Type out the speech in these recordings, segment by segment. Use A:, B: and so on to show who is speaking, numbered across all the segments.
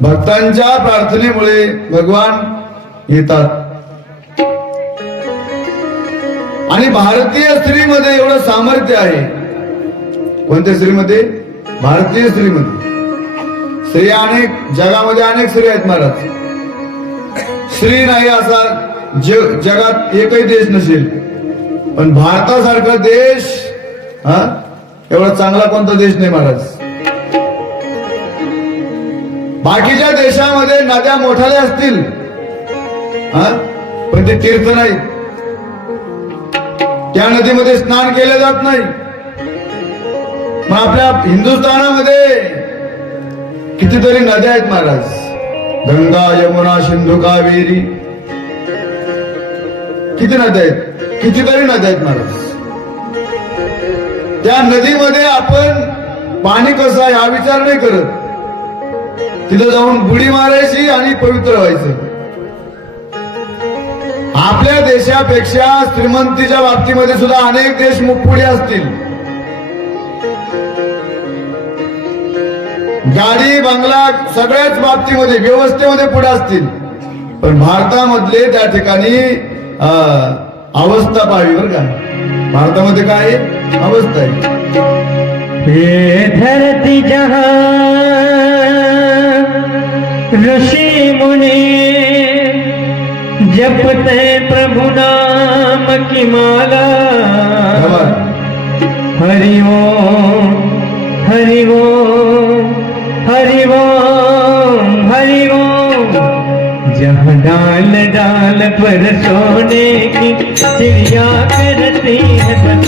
A: भक्तांच्या प्रार्थनेमुळे भगवान येतात. आणि भारतीय स्त्रीमध्ये एवढं सामर्थ्य आहे. कोणत्या स्त्रीमध्ये? भारतीय स्त्रीमध्ये. स्त्रिया अनेक जगामध्ये अनेक स्त्री आहेत महाराज. स्त्री नाही असा जग जगात एकही देश नसेल. पण भारतासारखा देश हा? एवढा चांगला कोणता देश नाही महाराज. बाकीच्या देशामध्ये नद्या मोठाल्या असतील. हा? पण ते तीर्थ नाही. त्या नदीमध्ये स्नान केलं जात नाही. मग आपल्या हिंदुस्थानामध्ये कितीतरी नद्या आहेत महाराज. गंगा यमुना सिंधू कावेरी. किती नद्या आहेत? कितीतरी नद्या आहेत महाराज. त्या नदीमध्ये आपण पाणी कसं आहे हा विचार नाही करत. तिथं जाऊन बुडी मारायची आणि पवित्र व्हायचं. आपल्या देशापेक्षा श्रीमंतीच्या बाबतीमध्ये सुद्धा अनेक देश मु- पुढे असतील. गाडी बंगला सगळ्याच बाबतीमध्ये व्यवस्थेमध्ये पुढे असतील. पण भारतामधले त्या ठिकाणी अवस्था पाहावी बरं का. भारतामध्ये काय आहे? अवस्था आहे.
B: धरती ऋषि मुनि जपते प्रभु नाम की माला। हरि ओम हरि ओम हरि ओम हरि ओम जहाँ डाल डाल पर सोने की चिड़िया करती है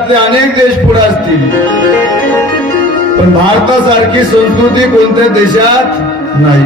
A: जगातले अनेक देश पुढे असतील. पण भारतासारखी संस्कृती कोणत्या देशात नाही.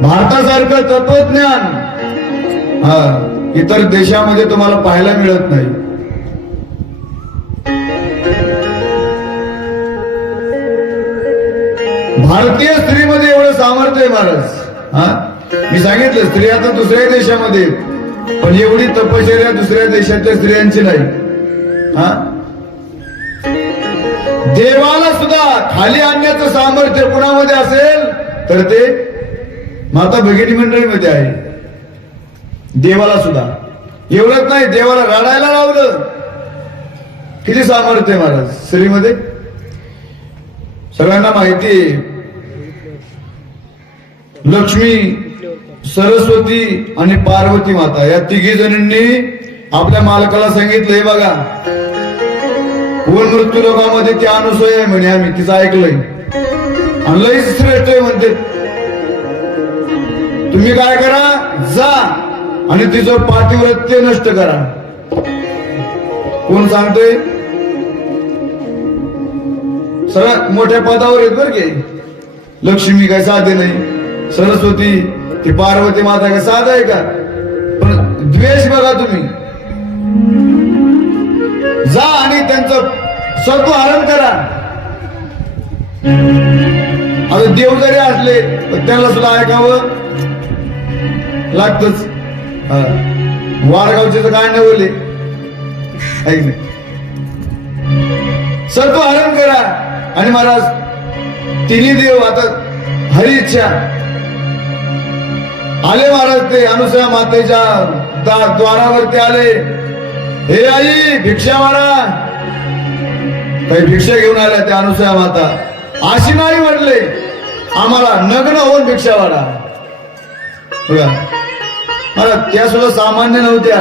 A: भारतासारखं तत्वज्ञान हा इतर देशामध्ये तुम्हाला पाहायला मिळत नाही. भारतीय स्त्रीमध्ये एवढं सामर्थ्य आहे महाराज हा? मी सांगितलं स्त्रिया आता दुसऱ्या देशामध्ये पण एवढी तपश्चर्या दुसऱ्या देशातल्या स्त्रियांची नाही. हा? देवाला सुद्धा खाली आणण्याचं सामर्थ्य कुणामध्ये असेल तर ते माता भगिनी मंडळीमध्ये आहे. देवाला सुद्धा. एवढंच नाही देवाला रडायला लावलं. किती सामर्थ्य महाराज स्त्रीमध्ये? सगळ्यांना माहिती लक्ष्मी सरस्वती आणि पार्वती माता या तिघी जणींनी आपल्या मालकाला सांगितलंय बघा वन मृत्यू लोकांमध्ये ती अनुसय आहे म्हणे आम्ही तिचं ऐकलंय. आणि लई श्रेष्ठ आहे म्हणते. तुम्ही काय करा जा आणि तिचं पातिव्रत्य नष्ट करा. कोण सांगतोय? सगळ्यात मोठ्या पदावर आहेत बरं की. लक्ष्मी काय साधे नाही. सरस्वती ती पार्वती माता का साध आहे का? पण द्वेष बघा तुम्ही. जा आणि त्यांचं स्वतः हरण करा. आता देव जरी असले तर त्यांना सुद्धा ऐकावं लागतच. वाडगावचे तर काय नाही बोलले ऐक नाही सर्व हरण करा. आणि महाराज तिन्ही देव आता हरी इच्छा. आले महाराज ते अनुसया मातेच्या द्वारावरती आले. हे आई भिक्षा मारा. काही भिक्षा घेऊन आल्या त्या अनुसया माता. अशी नाही म्हटले आम्हाला नग्न होऊन भिक्षा वाढा महाराज त्या सुद्धा सामान्य नव्हत्या.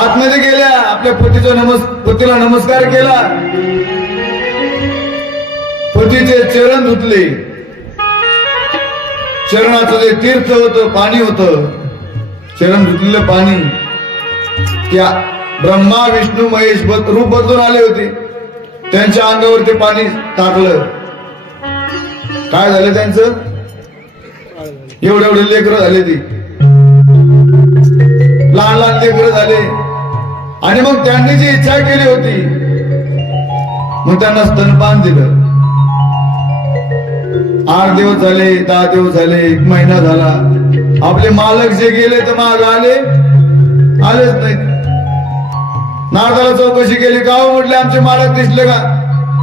A: आतमध्ये गेल्या आपल्या पतीचा नमस् पतीला नमस्कार केला. पतीचे चरण धुतले. चरणाचं जे तीर्थ होतं पाणी होतं चरण धुतलेलं पाणी त्या ब्रह्मा विष्णू महेश रूप बदलून आले होते. त्यांच्या अंगावर ते पाणी टाकलं. काय झालं त्यांचं? एवढे एवढे लेकर झाले ती. लहान लहान लेकर झाले. आणि मग त्यांनी जी इच्छा केली होती मग त्यांना स्तनपान दिलं. आठ दिवस झाले दहा दिवस झाले एक महिना झाला. आपले मालक जे गेले तर माग आले. आलेच नाही नारदाला चौकशी केली का म्हटले आमचे मालक दिसले का?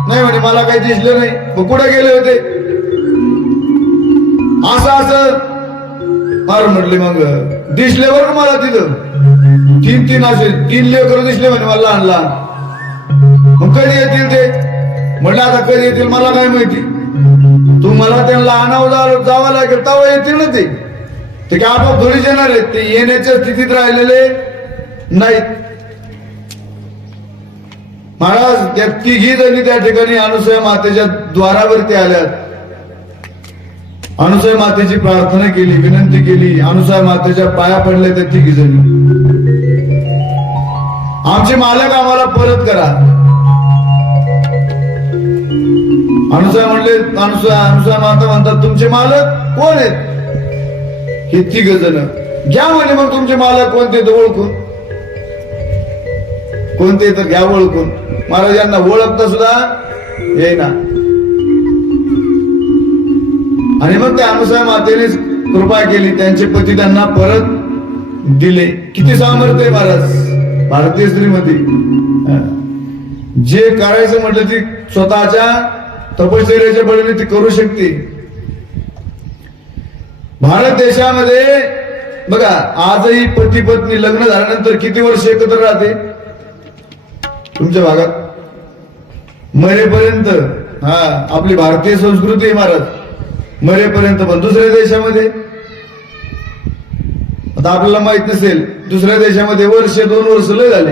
A: नाही म्हणे मला काही दिसले नाही. मग कुठे गेले होते? असं असं. अरे म्हटले मग दिसले बरं का मला तिथं? तीन तीन असे तीन लेकर दिसले म्हणे मला लहान लहान. मग कधी येतील ते? म्हटलं आता कधी येतील मला काय माहिती. तू मला त्यांना आणावं जावं जावं लागेल तेव्हा येतील ना ते. ते काय आपोआप थोडीच येणार आहेत? ते येण्याच्या स्थितीत राहिलेले नाहीत. महाराज त्या तिघी जणी त्या ठिकाणी अनुसया मातेच्या द्वारावरती आल्यात. अनुसया मातेची प्रार्थना केली विनंती केली. अनुसया मातेच्या पाया पडल्या त्या तिघी जणी. आमचे मालक आम्हाला परत करा. अनुसया म्हणले अनुसया अनुसया माता म्हणतात तुमचे मालक कोण आहेत? हे तिघ जण घ्या म्हणे मग तुमचे मालक कोणते तर ओळखून? कोणते तर घ्या ओळखून. महाराज यांना ओळखता सुद्धा येईना. आणि मग त्या अनुसया मातेने कृपा केली. त्यांचे पती त्यांना परत दिले. किती सामर्थ्य महाराज? भारतीय स्त्रीमध्ये जे करायचं म्हटलं ती स्वतःच्या तपश्चर्याच्या बळीने ती करू शकते. भारत देशामध्ये बघा आजही पती पत्नी लग्न झाल्यानंतर किती वर्ष एकत्र राहते? तुमच्या भागात. मरेपर्यंत हा आपली भारतीय संस्कृती आहे महाराज मरेपर्यंत पण दुसऱ्या देशामध्ये. आता आपल्याला माहीत नसेल दुसऱ्या देशामध्ये वर्ष दोन वर्ष लय झाले.